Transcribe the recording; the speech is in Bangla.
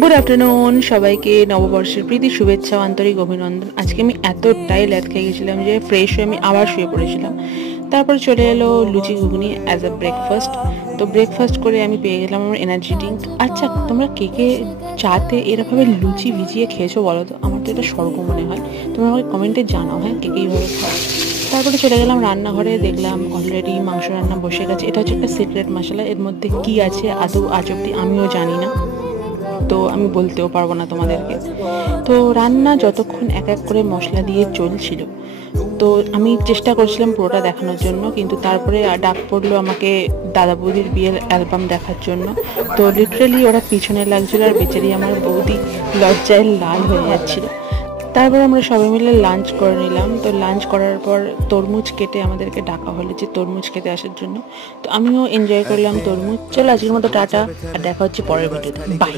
গুড আফটারনুন সবাইকে নববর্ষের প্রীতি শুভেচ্ছা আন্তরিক অভিনন্দন। আজকে আমি এতটাই ল্যাদ খেয়ে গেছিলাম যে ফ্রেশ হয়ে আমি আবার শুয়ে পড়েছিলাম। তারপর চলে এলো লুচি ঘুগনি অ্যাজ আ ব্রেকফাস্ট। তো ব্রেকফাস্ট করে আমি পেয়ে গেলাম আমার এনার্জি ড্রিঙ্ক। আচ্ছা, তোমরা কে কে চাতে এরকমভাবে লুচি ভিজিয়ে খেয়েছো বলো তো? আমার তো এটা স্বর্গ মনে হয়। তোমরা আমাকে কমেন্টে জানাও, হ্যাঁ, কে কে এইভাবে খাও। তারপরে চলে গেলাম রান্নাঘরে, দেখলাম অলরেডি মাংস রান্না বসে গেছে। এটা হচ্ছে একটা সিক্রেট মশলা, এর মধ্যে কি আছে আদৌ আজ অব্দি আমিও জানি না, তো আমি বলতেও পারবো না তোমাদেরকে। তো রান্না যতক্ষণ এক এক করে মশলা দিয়ে চলছিল, তো আমি চেষ্টা করছিলাম পুরোটা দেখানোর জন্য, কিন্তু তারপরে ডাক পড়লো আমাকে দাদা বৌদির বিয়ের অ্যালবাম দেখার জন্য। তো লিটারেলি ওরা পিছনে লাগছিল, আর বেচারি আমার বৌদি লজ্জায় লাল হয়ে যাচ্ছিল। তারপর আমরা সবাই মিলে লাঞ্চ করে নিলাম। তো লাঞ্চ করার পর তরমুজ কেটে আমাদেরকে ডাকা হলো যে তরমুজ খেতে আসার জন্য। তো আমিও এনজয় করলাম তরমুজ। চলো আজকের মতো টাটা, আর দেখা হচ্ছে পরের ভিডিওতে। বাই।